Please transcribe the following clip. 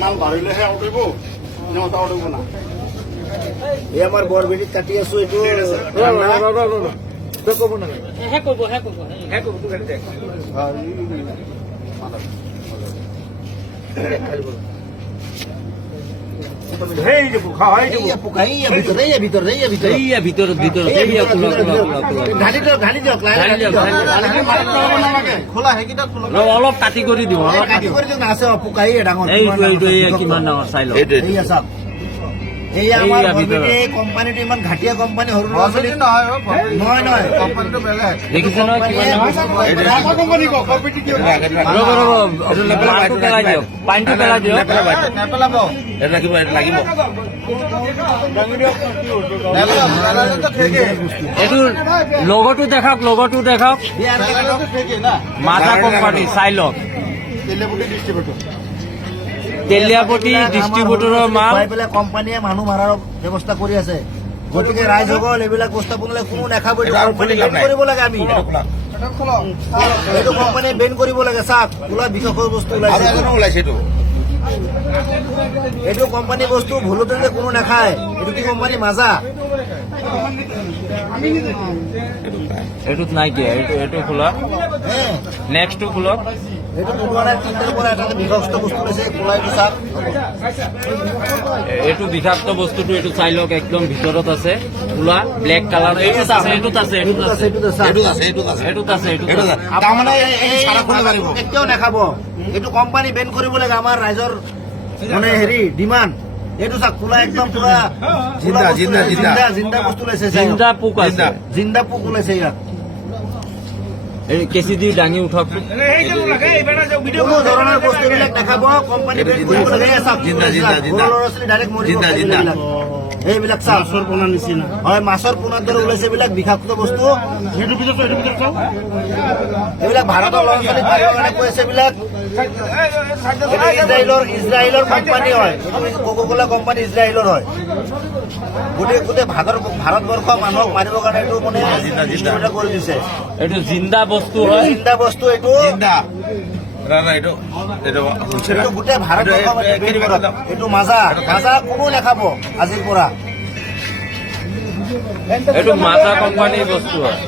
মাল বাঢ়িলেহে আউট হব নহ'লে আউট হব না। এই আমাৰ বৰবেটিত কাটি আছো এইটো ক'ব অলপ কাটি কৰি দিওঁ কিমান ডাঙৰ চাই লওঁ। এই আমাৰ কোম্পানীটো ইমান ঘাটিয়া কোম্পানী, সৰু ল'ৰা ছোৱালী নহয় নহয় কোম্পানীটো বেলেগ। দেখিছে নহয় কিমান পানীটো পেলাই দিয়ক। এইটো লগতো দেখাওক, লগতো দেখাওক। মাথা কোম্পানী চাই লওক। তেলিয়াপতি ডিষ্ট্ৰিবিউটৰৰ মাল কোম্পানীয়ে মানুহ মাৰাৰ ব্যৱস্থা কৰি আছে। গতিকে ৰাইজসকল এইবিলাক বস্তু আপোনালোকে কোনো নাখাব, কৰিব লাগে। আমি এইটো কোম্পানীয়ে বেন কৰিব লাগে। চাওক ওলা বিষাক্ত বস্তু ওলাইছে। এইটো কোম্পানী বস্তু ভুলতে কোনো নাখায়। এইটো কি কোম্পানী মাজা? এইটোত নাই কি? এইটো খোলক, নেক্সটটো খোলক। এইটো পুৰণা চিন্তাৰ পৰা এটা বিষাক্ত বস্তু লৈছে। কোলাইটো চাওক, এইটো বিষাক্ত বস্তুটো এইটো চাই লওক, একদম ভিতৰত আছে কোলা ব্লেক কালাৰ। এইটোত আছে, এইটোত আছে, এইটোত আছে, এইটোত আছে, এইটোত আছে। তাৰমানে কেতিয়াও নাখাব। এইটো কোম্পানী বেন কৰিব লাগে। আমাৰ ৰাইজৰ মানে ডিমাণ্ড। এইটো চাওক কোলা, একদম পুৰা জিন্দা বস্তু ওলাইছে। জিন্দা পোক আছে, জিন্দা পোক ওলাইছে ইয়াত। কেঁচি দি দাঙি উঠক। কোনো ধৰণৰ বস্তুবিলাক নাখাব, কোম্পানী বেন কৰিব লাগে। ল'ৰা ছোৱালী ডাইৰেক্ট মৰিব। এইবিলাক চাওক, মাছৰ পোনাৰ নিচিনা হয়, মাছৰ পোনাৰ দৰে ওলাইছে। এইবিলাক বিষাক্ত বস্তু। এইবিলাক ভাৰতৰ ল'ৰা ছোৱালী পাৰিবৰ কাৰণে কৈ আছে। এইবিলাক ইজৰাইলৰ কোম্পানী হয়। কোকা-কোলা কোম্পানী ইজৰাইলৰ হয়। গোটেই ভাৰতবৰ্ষ মানুহক মাৰিবৰ কাৰণে এইটো মানে কৰি দিছে। এইটো জিন্দা বস্তু হয়, জিন্দা বস্তু। এইটো গোটেই ভাৰতবৰ্ষ এইটো মাজা কোনো নাখাব আজিৰ পৰা। এইটো মাজা কোম্পানীৰ বস্তু হয়।